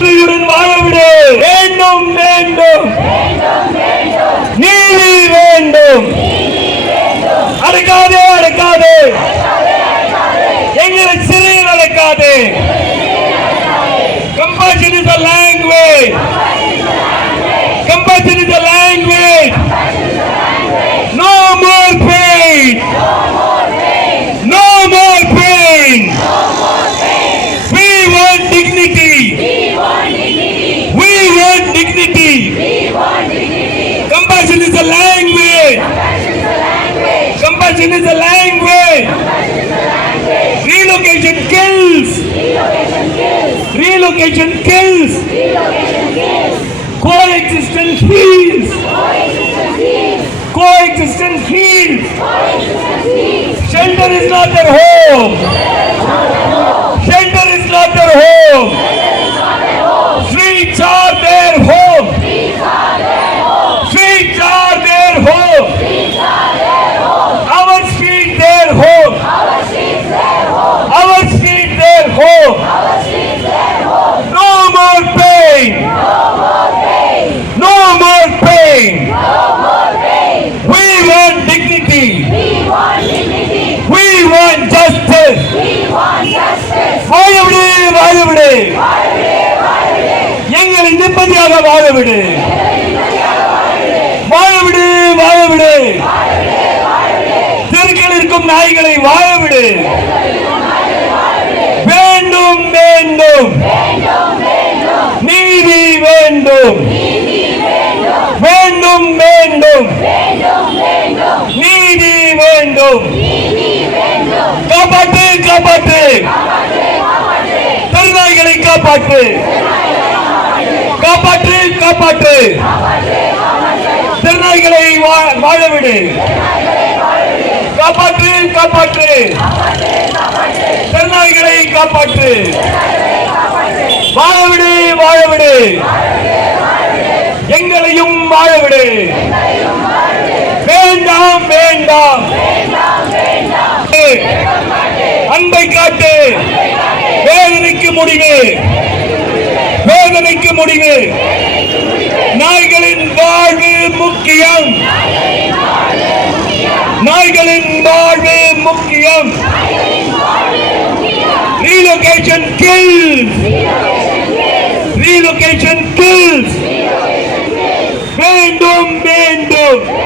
வாழவிடு. வேண்டும் வேண்டும் நீதி வேண்டும். அடக்காதே அடக்காதே எங்களை சிறையில் அடக்காதே. Compassion is a language. Compassion is a language. No more pain. No more pain. We want dignity. We want dignity. Compassion is a language. Compassion is a language. Relocation kills. Relocation kills. Coexistence heals. Coexistence heals. Shelter is not their home. Shelter is not their home. Streets are their home. Streets are their home. Our street their home. Our street their home. No more pain. No more pain. We want dignity. We want justice. வாழவிடு வாழவிடு. எங்களை நிம்மதியாக வாழவிடு. வாழவிடு வாழவிடு. தெருக்களில் இருக்கும் நாய்களை வாழவிடு. வேண்டும் வேண்டும் நீதி வேண்டும். வேண்டும் வேண்டும் நீதி வேண்டும். காப்பாற்று காப்பாற்று. தெருநாய்களை காப்பாற்று. காப்பாற்று காப்பாற்று. தெருநாய்களை வாழவிடு. காப்பாற்று காப்பாற்று. தெருநாய்களை காப்பாற்று. வாழவிடு வாழவிடு. எங்களையும் வாழவிடு. வேண்டாம் வேண்டாம். அன்பை காட்டு. வேதனைக்கு முடிவு. வேதனைக்கு முடிவு. நாய்களின் வாழ்வு முக்கியம். நாய்களின் வாழ்வு முக்கியம். Relocation kills. Relocation kills. வேண்டும் வேண்டும்